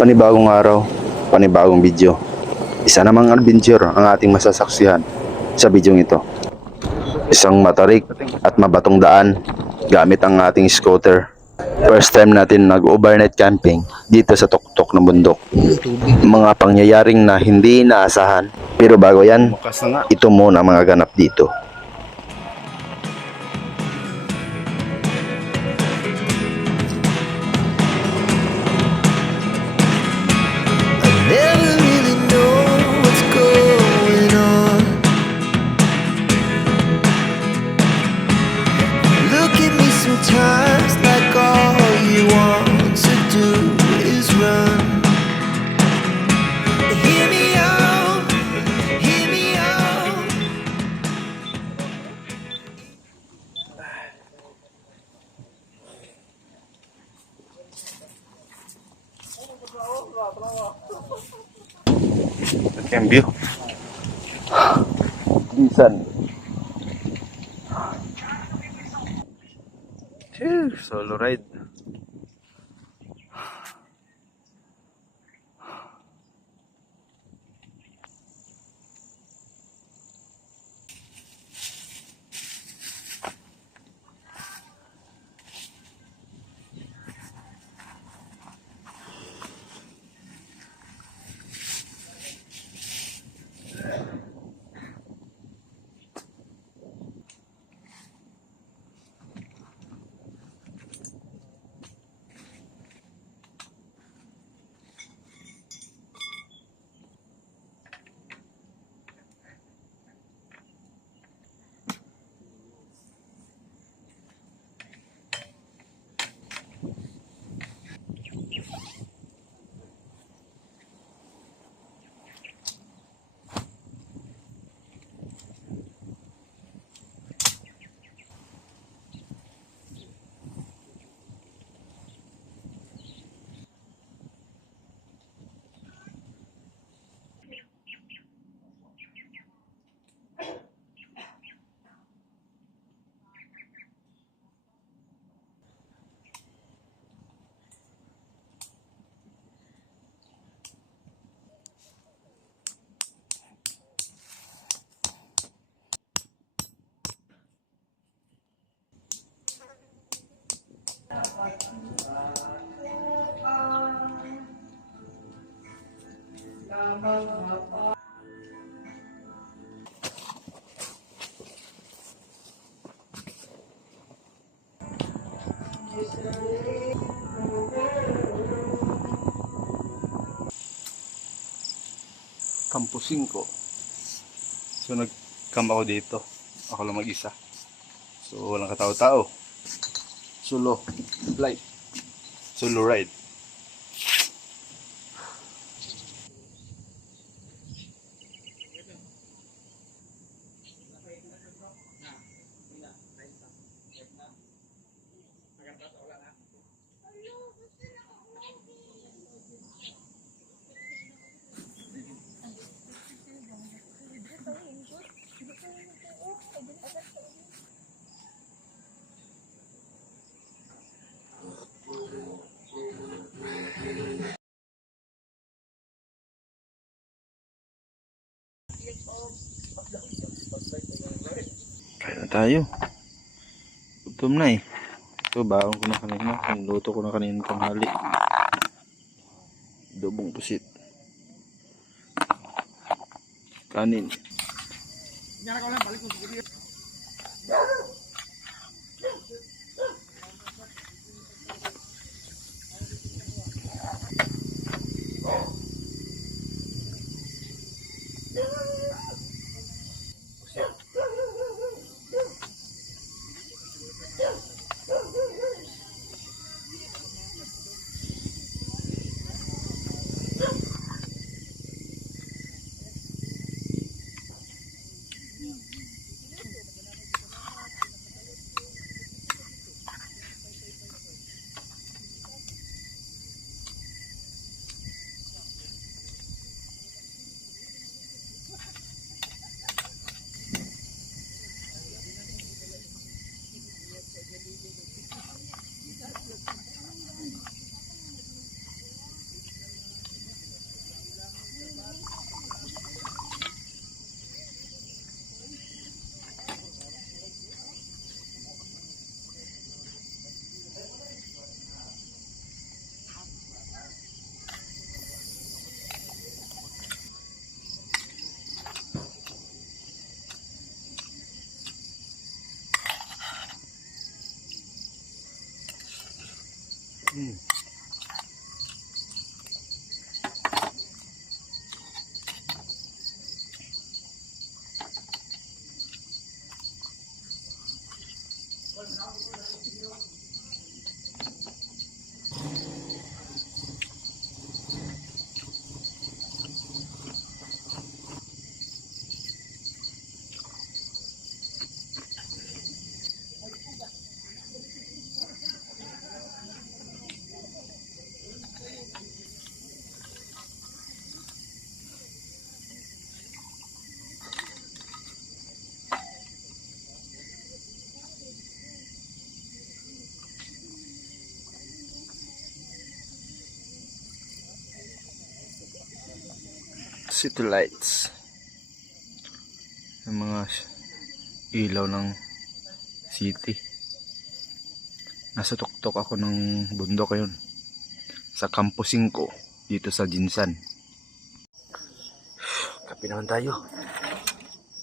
Panibagong araw, panibagong video. Isa namang adventure ang ating masasaksihan sa video ito. Isang matarik at mabatong daan gamit ang ating scooter. First time natin nag-overnight camping dito sa tuktok ng bundok. Mga pangyayaring na hindi naasahan. Pero bago yan, ito muna ang mga ganap dito. Phew, Solo ride. Campo 5. So nag-camp ako dito. Ako lang mag-isa. So walang katao-tao. Solo flight. Solo ride. Tayo. Gutom na eh. Ito, baon ko na kanina. Luto ko na kanina tanghali. Dobong pusit. Kanin. Mm. City lights. Yung mga ilaw ng city. Nasa tuktok ako ng bundok ngayon. Sa Campo 5 dito sa Jinsan. Kape naman tayo.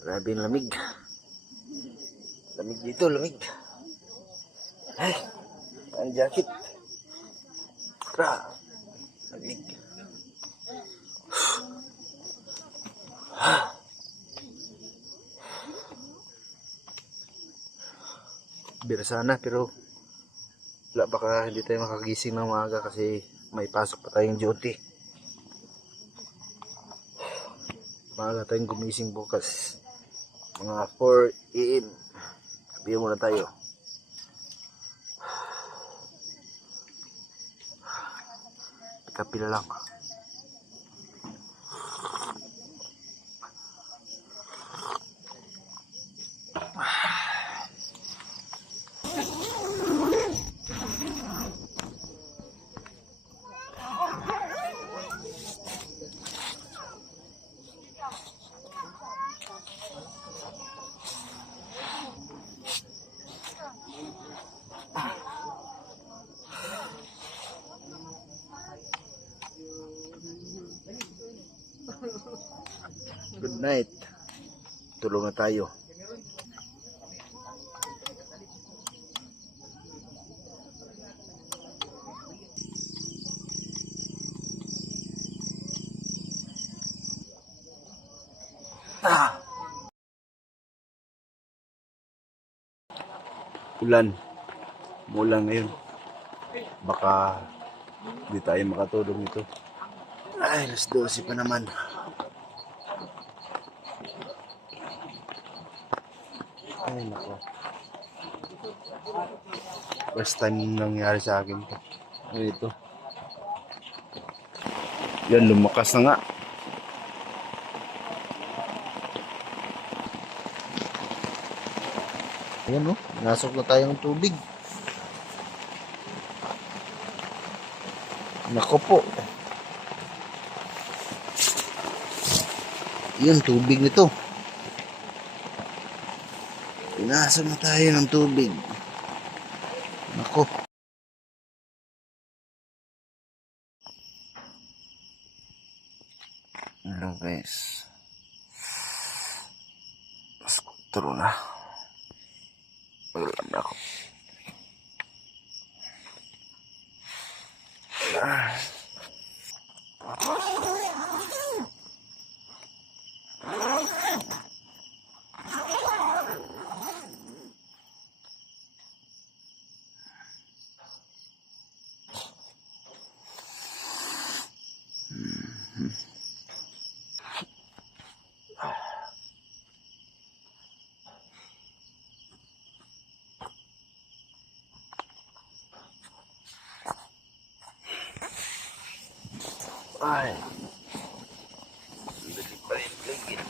Grabe yung lamig. Lamig dito, lamig. Ay, ang jacket. Tra. Lamig. Bira sana pero wala baka hindi tayo makagising ng maaga kasi may pasok pa tayong duty. Maaga tayong gumising bukas. Mga 4 a.m. Sabihin muna tayo. Kapila lang. Good night. Tulog na tayo. Ah. Ulan. Mulan ngayon. Baka hindi tayo makatulog nito. Ay, alas 12 pa naman. Ay, nako. First time nangyari sa akin to. Ito? Yan, lumakas na nga. Ayan oh, nasok na tayong tubig. Nako po. Yun, tubig nito. Pinasok na tayo ng tubig. Nako. Hello guys. Turo na. Magalam na ako. Ah. Ay. Dali pa rin ligid.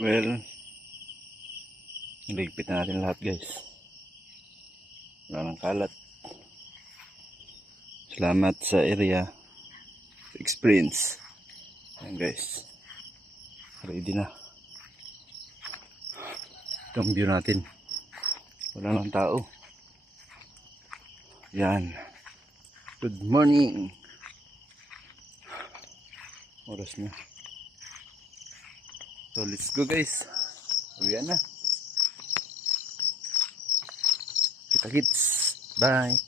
Well, ligpit na natin lahat guys. Wala nang kalat. Salamat sa area experience. Ayan guys. Ready na. Itong view natin. Wala nang tao. Yan. Good morning. Oras na. So let's go guys. Uwian na. Kita kits. Bye.